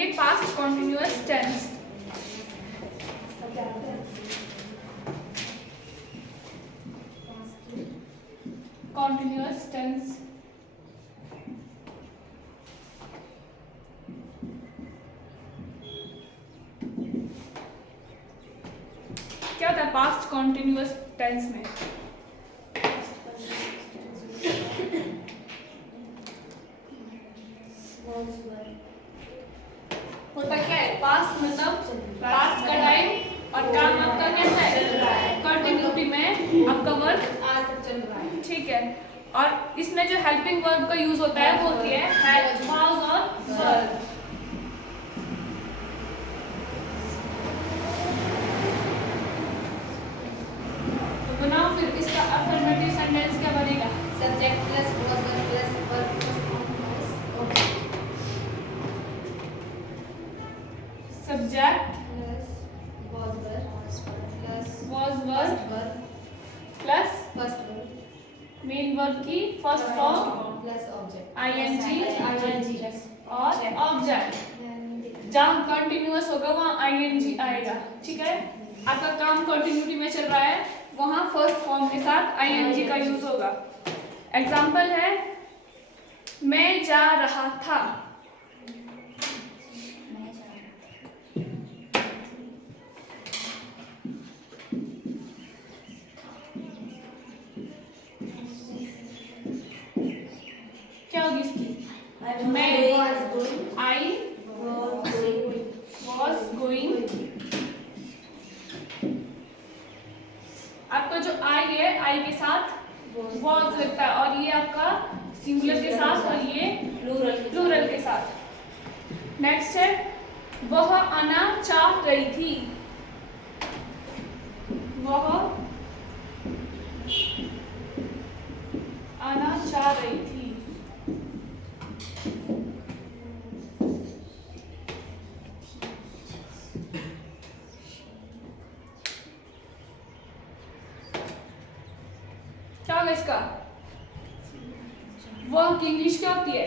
करेंगे past continuous tense. Continuous tense क्या होता है पास्ट कॉन्टिन्यूअस टेंस में? होता क्या है? पास्ट मतलब पास्ट का टाइम और काम आपका कैसा है? कंटिन्यूटी में आपका वर्क आज तक चल रहा है। ठीक है। और इसमें जो हेल्पिंग वर्ब का यूज होता है वो होती है हैज, वाज और वर। तो बनाओ फिर इसका अफर्मेटिव सेंटेंस क्या बनेगा? Subject plus was plus verb plus object subject plus was were verb plus first verb main verb की first form plus object ING और ऑब्जेक्ट। जहाँ कंटिन्यूअस होगा वहाँ आईएनजी आएगा। ठीक है, आपका काम कंटिन्यूटी में चल रहा है वहाँ फर्स्ट फॉर्म के साथ आईएनजी का यूज होगा। एग्जाम्पल है मैं जा रहा था। क्या होगी इसकी? मैं आई वॉज गोइंग। आपका जो आई है आई के साथ वॉज लगता है और ये आपका सिंगुलर के साथ और ये प्लूरल के साथ। नेक्स्ट है वह आना चाह रही थी। वह आना चाह रही थी। क्या होगा इसका? वह की इंग्लिश क्या होती है?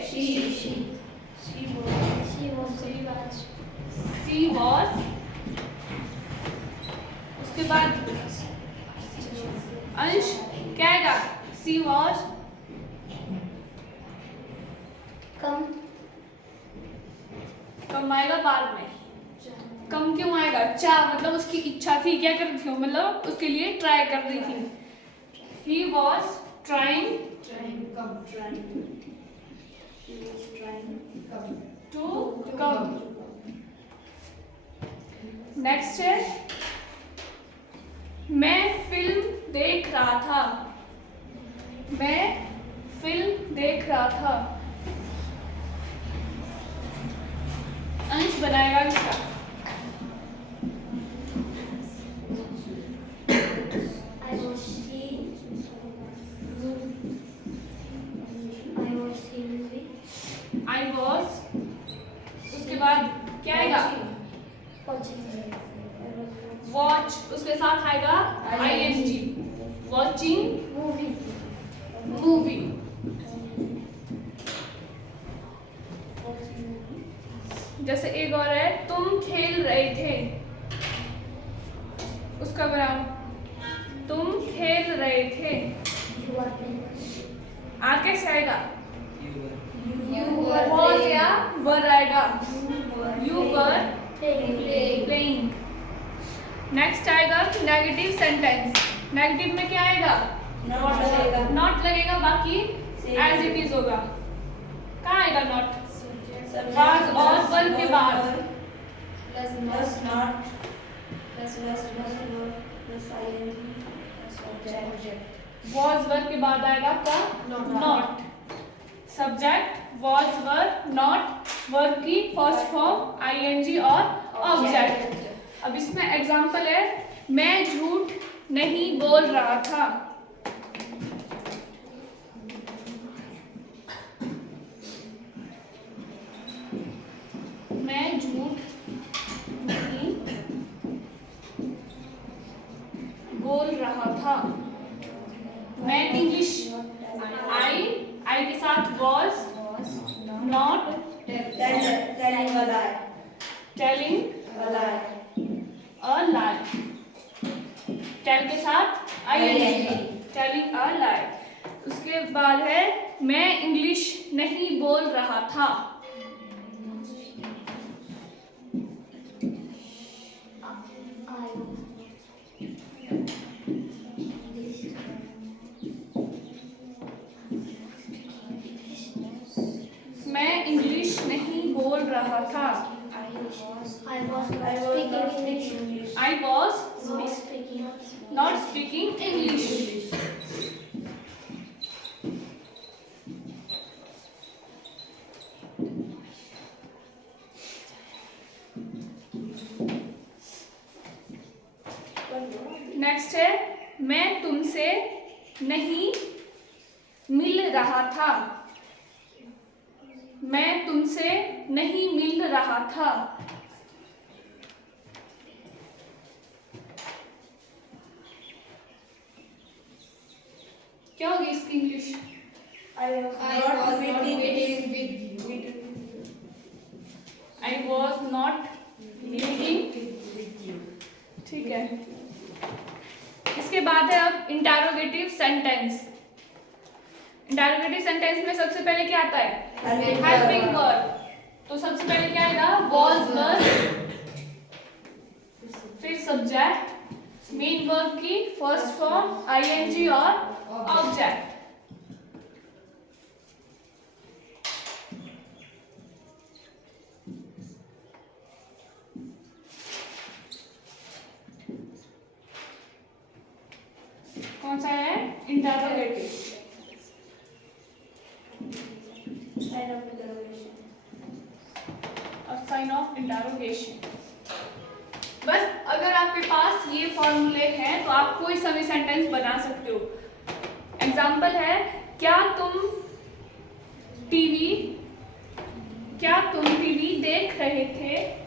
सी वॉज। उसके बाद अंश क्या आएगा? सी वॉज कम आएगा बाद में। कम क्यों आएगा? चाह मतलब उसकी इच्छा थी, क्या कर रही थी मतलब उसके लिए ट्राई कर रही थी। He was trying to come. Next है मैं फिल्म देख रहा था। मैं फिल्म देख रहा था। अंश बनाएगा इसका। I was उसके बाद क्या आएगा? वॉच उसके साथ आएगा आईएनजी। Watching movie. जैसे एक और है तुम खेल रहे थे। उसका बनाओ तुम खेल रहे थे। आ कैसे आएगा? was या were आएगा? You were playing. नेक्स्ट आएगा नेगेटिव सेंटेंस। नेगेटिव में क्या आएगा? नॉट लगेगा बाकी एज इट इज होगा। कहाँ आएगा नॉट? was और वर के बाद was वर के बाद आएगा आपका not. Subject was were not verb की फर्स्ट फॉर्म आईएनजी और ऑब्जेक्ट। अब इसमें एग्जांपल है मैं झूठ नहीं बोल रहा था। मैं झूठ नहीं बोल रहा था। मैं इंग्लिश आई के साथ was नॉट telling वाला है बाद है मैं इंग्लिश नहीं बोल रहा था। मैं इंग्लिश नहीं बोल रहा था। I was not speaking English. Next है मैं तुमसे नहीं मिल रहा था। मैं तुमसे नहीं मिल रहा था। क्या होगी इसकी English? I was meeting not meeting. ठीक है। इसके बाद है अब इंटरोगेटिव सेंटेंस। इंटरोगेटिव सेंटेंस में सबसे पहले क्या आता है? Helping verb. तो सबसे पहले क्या आएगा? was, were, फिर सब्जेक्ट, मेन वर्ब की फर्स्ट फॉर्म ing और ऑब्जेक्ट। कौन सा है? इंटरोगेटिव। Sign of interrogation. बस अगर आपके पास ये फॉर्मूले हैं तो आप कोई सा भी सेंटेंस बना सकते हो। एग्जाम्पल है क्या तुम टीवी देख रहे थे?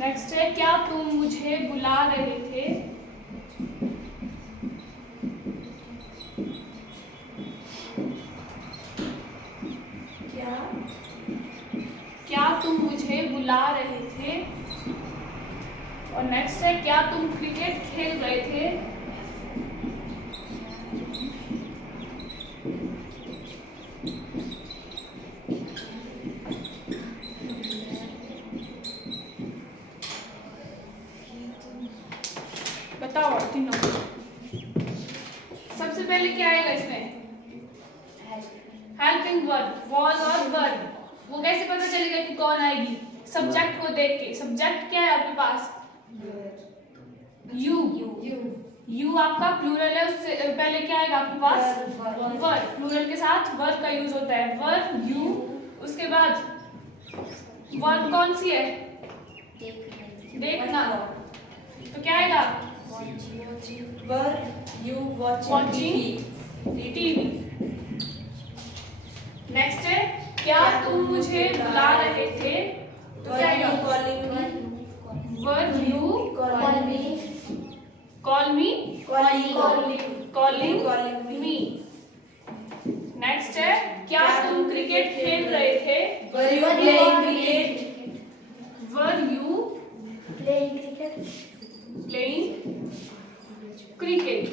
नेक्स्ट है क्या तुम मुझे बुला रहे थे? क्या तुम मुझे बुला रहे थे? और नेक्स्ट है क्या तुम क्रिकेट खेल रहे थे? बताओ तीनों। सबसे पहले क्या आएगा इसमें? हेल्पिंग वर्ब, was और वर्ब। वो कैसे पता चलेगा कि कौन आएगी? सब्जेक्ट को देख के। सब्जेक्ट क्या है आपके पास? यू आपका प्लूरल है, उससे पहले क्या आएगा आपके पास? वर्ब। प्लूरल के साथ वर्ब का यूज होता है, वर्ब यू। उसके बाद वर्ब कौन सी है? देखना। तो क्या आएगा? watching TV। नेक्स्ट है क्या तुम मुझे बुला रहे थे? तो क्या आएगा? were you calling me? Next है क्या तुम क्रिकेट खेल रहे थे? Were you playing cricket? were you Playing cricket. playing cricket?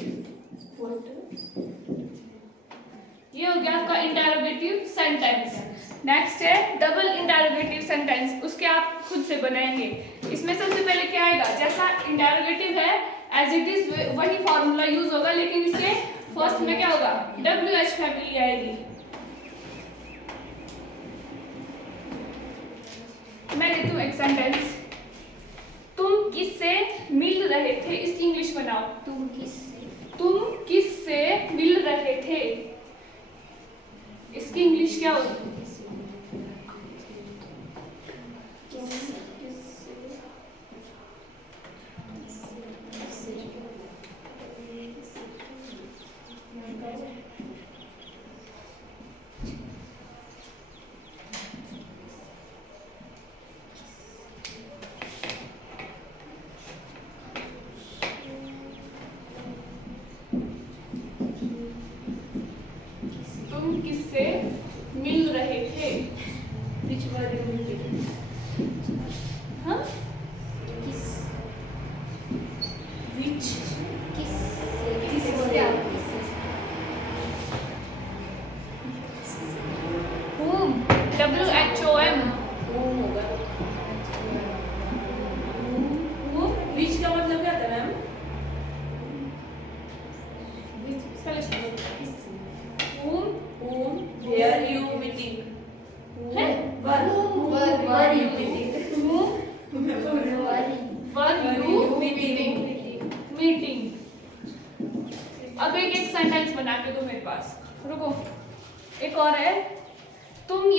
ये हो गया आपका इंटरोगेटिव सेंटेंस। नेक्स्ट है डबल इंटरोगेटिव सेंटेंस। उसके आप खुद से बनाएंगे। इसमें सबसे पहले क्या आएगा? जैसा इंटरोगेटिव है एज इट इज वही फॉर्मूला यूज होगा, लेकिन इसके फर्स्ट में क्या होगा? WH फैमिली आएगी। मैं लेती हूँ एक सेंटेंस। तुम किससे मिल रहे थे? इसकी इंग्लिश बनाओ। तुम किससे मिल रहे थे? इसकी इंग्लिश क्या होगी?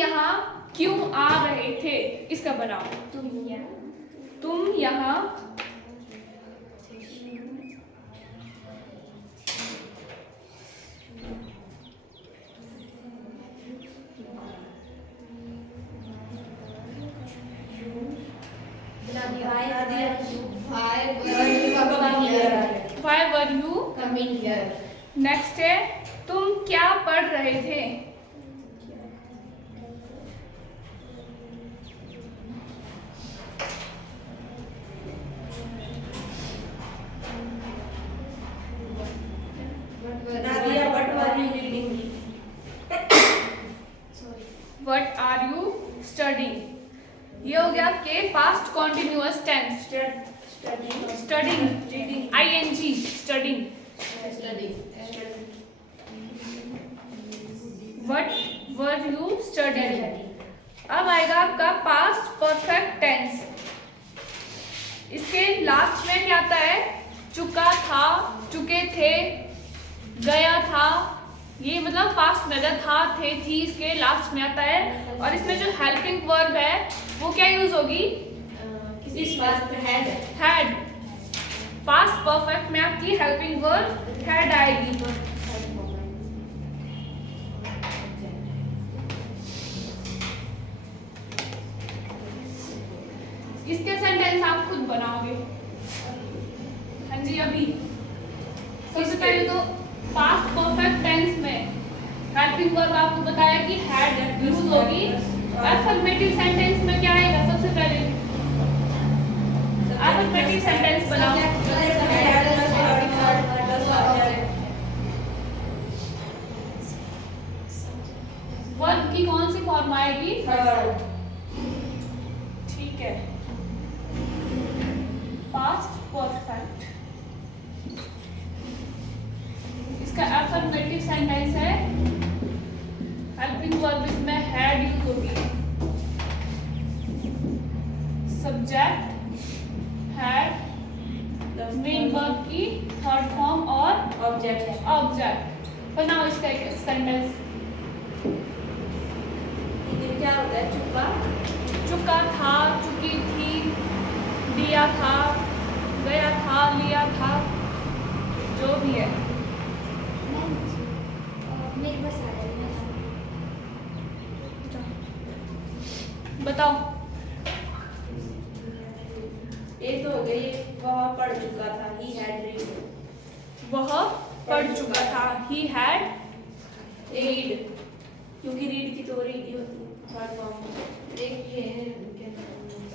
यहाँ क्यों आ रहे थे, इसका बनाओ। तुम यहाँ Why were you coming here? Next है तुम क्या पढ़ रहे थे। Nadia, what were you reading? What are you studying? ये हो गया आपके past continuous tense. Studying ing studying. Studying. What were you studying? अब आएगा आपका पास्ट परफेक्ट टेंस। इसके लास्ट में क्या आता है, चुका था, चुके थे, गया था। ये मतलब पास्ट में था, थे, थी, इसके लास्ट में आता है। और इसमें जो हेल्पिंग वर्ब है वो क्या यूज होगी, किसी पास्ट में हैड। पास्ट परफेक्ट में आपकी हेल्पिंग वर्ब हैड आएगी। इसके सेंटेंस आप खुद बनाओगे। हाँ जी, अभी सबसे पहले तो पास्ट परफेक्ट टेंस में हेल्पिंग वर्ब आपको बताया कि हैड यूज होगी। अफर्मेटिव सेंटेंस में क्या आएगा, सबसे पहले अफर्मेटिव सेंटेंस बनाओ। वर्ब की कौन सी फॉर्म आएगी, ठीक है। पास्ट परफेक्ट, इसका अफर्मेटिव सेंटेंस है, हेल्पिंग वर्ब इसमें हैड यूज होगी। सब्जेक्ट हैड, मेन वर्ब की थर्ड फॉर्म और ऑब्जेक्ट। बनाओ इसका एक सेंटेंस। क्या होता है, चुका, चुका था, चुकी थी, दिया था, गया था, लिया था, जो भी है। मेरे पास आ रहा बताओ। ये तो हो गई, वह पढ़ चुका था, ही हैड रीड। वह पढ़ चुका था, ही हैड रीड, क्योंकि रीड की तो रीड ही होती है थर्ड फॉर्म। देखिए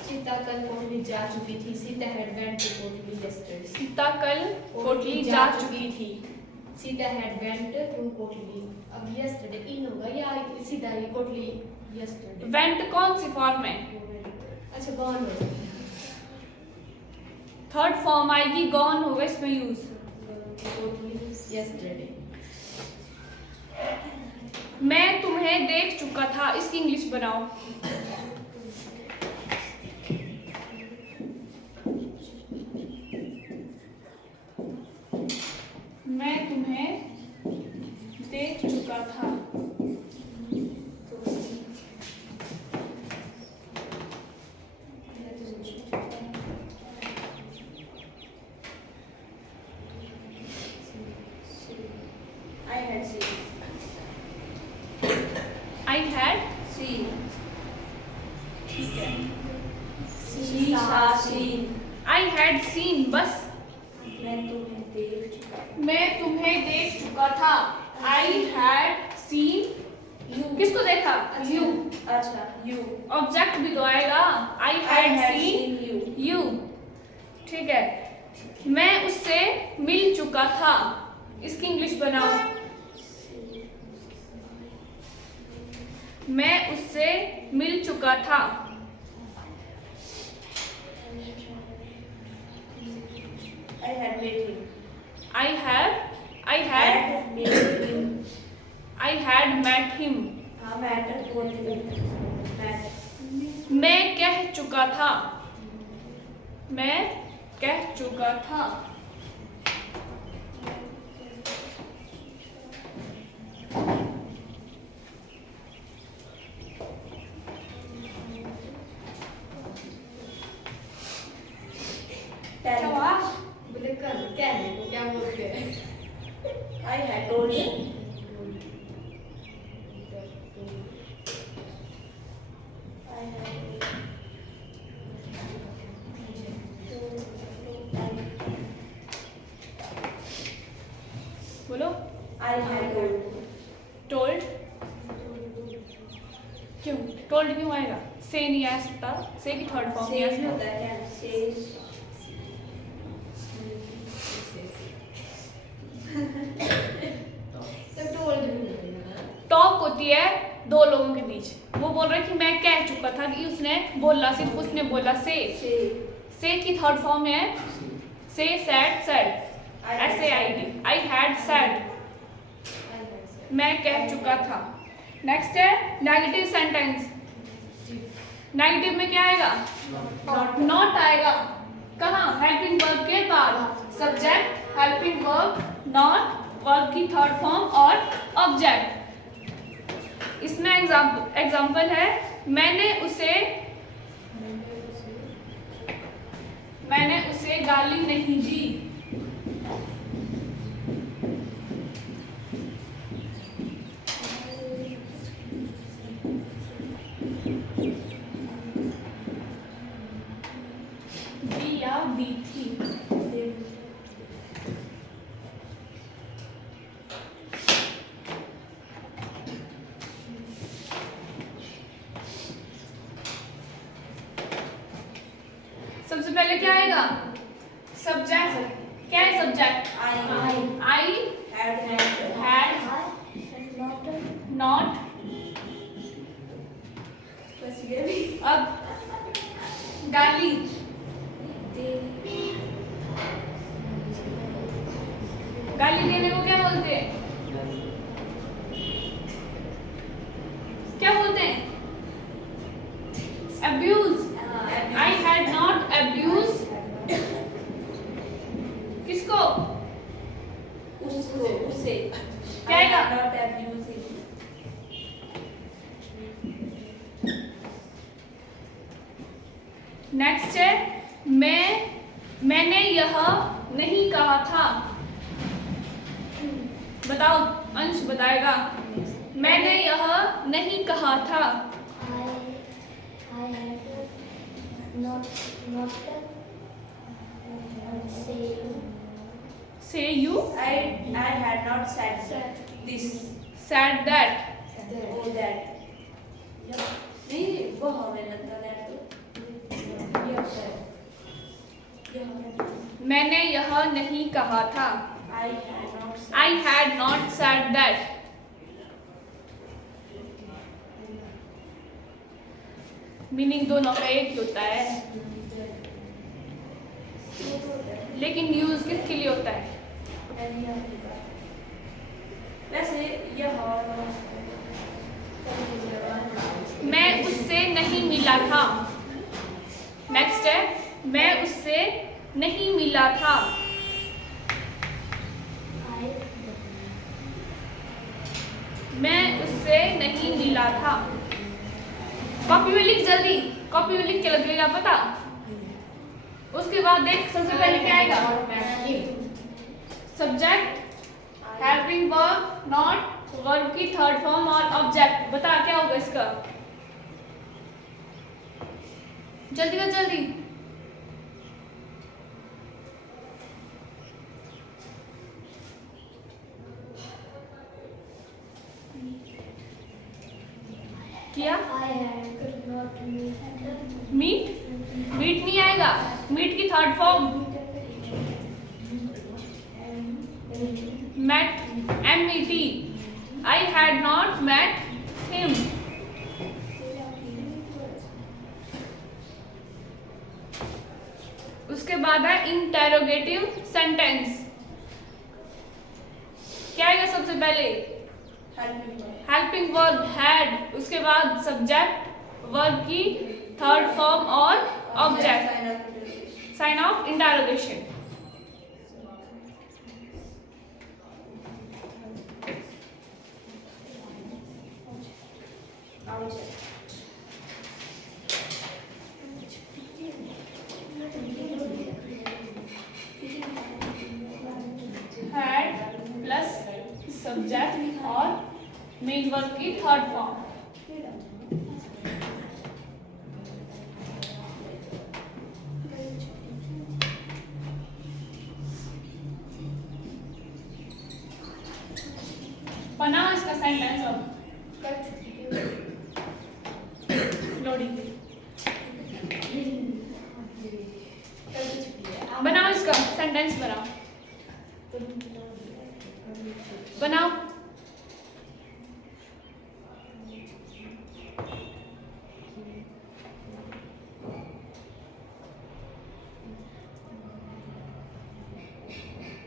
सीता कल कोटली जा चुकी थी, Sita had went to Kotli yesterday. Sita कल कोटली जा चुकी थी। Sita had went to Kotli. अब यस्टरडे इन होगा या सीधा ही कोटली यस्टरडे। वेंट कौन सी फॉर्म है, अच्छा गॉन हो, थर्ड फॉर्म आएगी, गॉन होगा इसमें यूज। कोटली यस्टरडे। मैं तुम्हें देख चुका था, इसकी इंग्लिश बनाओ। मैं तुम्हें देख चुका था। I had seen, ठीक है। she saw seen। I had seen, बस मैं तुम्हें देख चुका। मैं तुम्हें देख चुका था। I had seen, किसको देखा, you। अच्छा you, ऑब्जेक्ट भी तो आएगा, I had seen you, ठीक है। मैं उससे मिल चुका था, इसकी इंग्लिश बनाओ। मैं उससे मिल चुका था। I had met him। I had met him। I had met him। हाँ मैटर बोलते हैं। मैं कह चुका था, मैं कह चुका था। क्यों टोल्ड क्यों आएगा? से नहीं आ सकता, से की थर्ड फॉर्म नहीं आ से भी सकता। होता है क्या? से तो टोल्ड भी नहीं है ना। टॉक होती है दो लोगों के बीच। वो बोल रहा है कि मैं कह चुका था कि उसने बोला, सिर्फ उसने बोला से। से की थर्ड फॉर्म है से, sad, said, SAID, I had sad, मैं कह चुका था। नेक्स्ट है नेगेटिव सेंटेंस। नेगेटिव में क्या आएगा? नॉट आएगा। कहाँ? हेल्पिंग वर्ब के बाद subject, helping verb, not, verb की थर्ड फॉर्म और ऑब्जेक्ट। इसमें एग्जाम्पल है मैंने उसे गाली नहीं दी। दी या दी थी। सबसे पहले क्या आएगा? सब्जेक्ट। क्या है सब्जेक्ट? I had not. अब गाली, गाली देने को क्या बोलते हैं? क्या बोलते हैं? Abuse. I had not abuse किसको? उसको, उसे। क्या आएगा? Not abuse him. नेक्स्ट है मैंने यह नहीं कहा था। बताओ, अंश बताएगा। मैंने यह नहीं कहा था। Say you I had not said this. said that. Oh, that. नहीं, वो हमें लगता है तो ये होता है। मैंने यह नहीं कहा था। I had not said that. Meaning दोनों का एक ही होता है, लेकिन यूज किसके लिए होता है? वैसे यह मैं उससे नहीं मिला था। नेक्स्ट है मैं उससे नहीं मिला था। मैं उससे नहीं मिला था। कॉपी में लिख, जल्दी कॉपी में लिख के लगेगा पता। उसके बाद देख सबसे पहले क्या आएगा? Subject, helping verb, not, verb की थर्ड फॉर्म और ऑब्जेक्ट। बता क्या होगा इसका? जल्दी बस जल्दी। किया? मीट, मीट नहीं आएगा। मीट की third form met, MET. I had not met him. उसके बाद है इंटेरोगेटिव सेंटेंस। क्या आएगा सबसे पहले? हेल्पिंग वर्ब हैड, उसके बाद सब्जेक्ट, वर्ब की थर्ड फॉर्म और object, sign of interrogation. Had plus subject और मेन वर्ब की थर्ड फॉर्म। बना इसका सेंटेंस अब। थोड़ी। बनाओ इसका सेंटेंस बनाओ। बनाओ।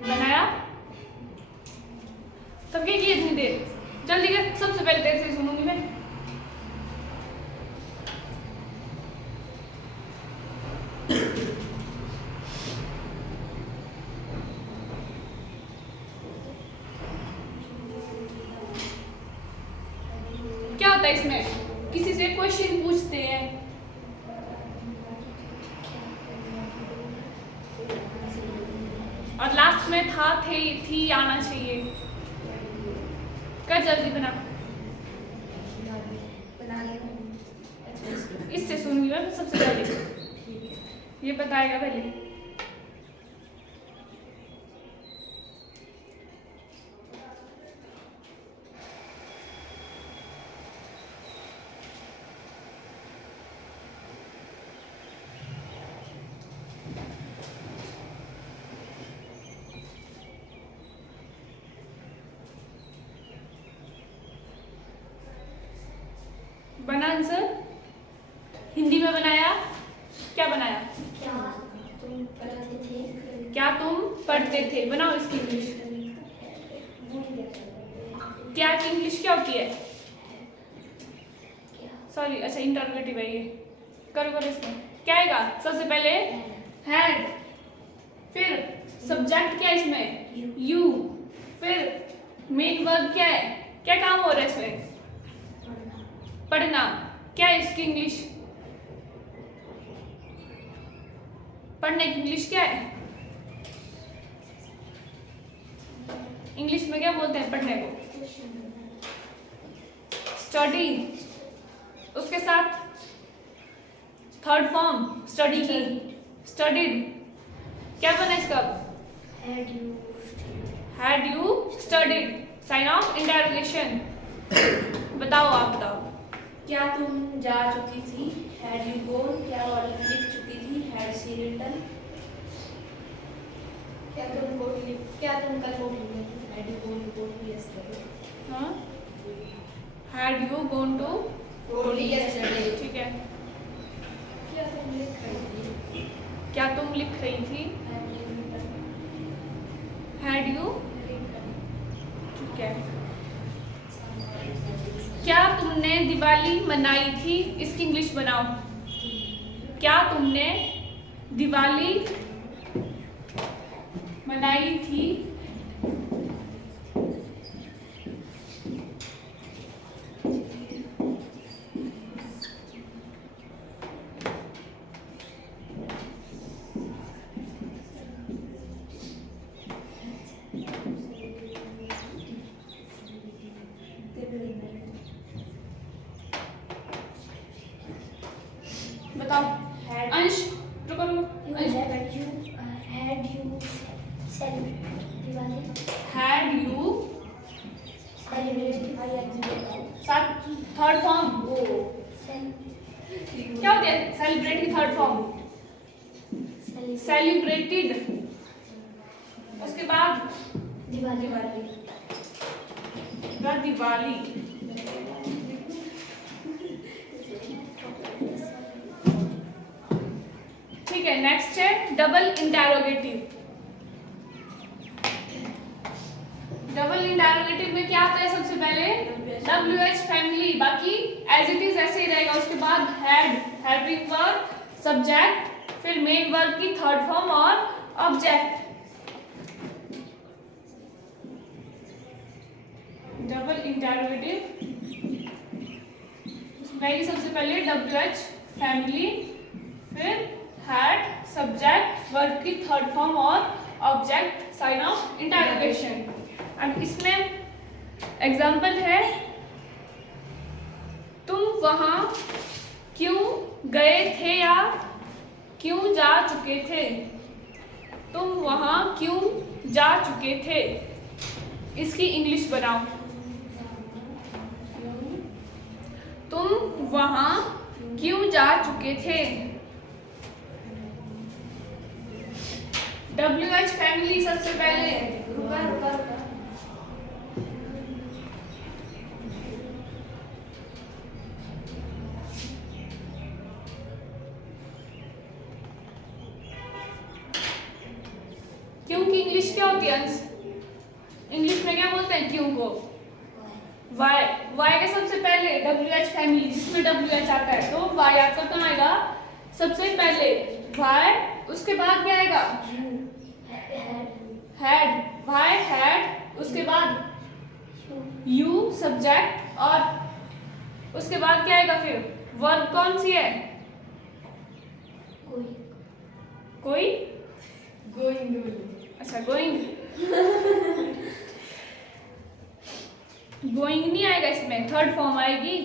बनाया? सबके की इतनी देर? जल्दी कर, सबसे पहले तेरे से सुनूंगी मैं। क्या होता है इसमें? किसी से क्वेश्चन पूछते हैं और लास्ट में था, थे, थी आना चाहिए। कर जल्दी बना। इससे सुनूंगी मैं सबसे पहले। ये बताएगा पहले। बना आंसर? हिंदी में बनाया? क्या बनाया? क्या तुम पढ़ते थे? क्या तुम पढ़ते थे? बनाओ इसकी इंग्लिश। क्या की इंग्लिश क्या होती है? सॉरी, अच्छा इंटरोगेटिव है ये। करो करो इसमें। क्या आएगा? सबसे पहले हैड, फिर सब्जेक्ट क्या है इसमें? यू, फिर मेन वर्ब क्या है? क्या काम हो रहा है इसमें? पढ़ना। क्या है इसकी इंग्लिश? पढ़ने की इंग्लिश क्या है? इंग्लिश में क्या बोलते हैं पढ़ने को? स्टडी। उसके साथ थर्ड फॉर्म स्टडी की, स्टडीड। क्या बना इसका? Had you studied, sign of interrogation. बताओ, आप बताओ। क्या तुम जा चुकी थी? Had you gone? क्या लिख चुकी थी? Had she written? क्या तुम कल कोट लिखी थी? Had you gone to court yesterday? हाँ, had you gone to court yesterday? ठीक है। क्या तुम लिख रही थी? क्या तुम लिख रही थी? हैड यू, ठीक है। क्या तुमने दिवाली मनाई थी? इसकी इंग्लिश बनाओ। क्या तुमने दिवाली मनाई थी? बताओ। अंश, रुको रुको। अंश, had you celebrate Diwali? Had you celebrate साथ थर्ड फॉर्म क्या होती है? सेलिब्रेट की थर्ड फॉर्म सेलिब्रेटेड। उसके बाद दिवाली द दिवाली। ठीक है, नेक्स्ट है डबल इंटरोगेटिव। डबल इंटरोगेटिव में क्या आता है? सबसे पहले WH फैमिली, बाकी एज इट इज ऐसे ही रहेगा। उसके बाद हैड, हेल्पिंग वर्ब, सब्जेक्ट, फिर मेन वर्ब की थर्ड फॉर्म और ऑब्जेक्ट। डबल इंटरोगेटिव में सबसे पहले WH फैमिली, फिर हैड, सब्जेक्ट, वर्ब की थर्ड फॉर्म और object, sign of interrogation. And इसमें एग्जाम्पल है, तुम वहां क्यों गए थे या क्यों जा चुके थे? तुम वहां क्यों जा चुके थे? इसकी इंग्लिश बनाओ। तुम वहां क्यों जा चुके थे। WH फैमिली सबसे पहले रुका रुका रुका क्यों की इंग्लिश क्या होती है अंश? इंग्लिश में क्या बोलते हैं क्यों को? वाई। वाई के सबसे पहले WH फैमिली जिसमें WH आता है तो वाई आपका कहाँ आएगा सबसे पहले वाई, उसके बाद क्या आएगा हैड, वाई हैड, उसके बाद यू सब्जेक्ट और उसके बाद क्या आएगा फिर वर्ब कौन सी है कोई गोइंग अच्छा गोइंग गोइंग नहीं आएगा इसमें थर्ड फॉर्म आएगी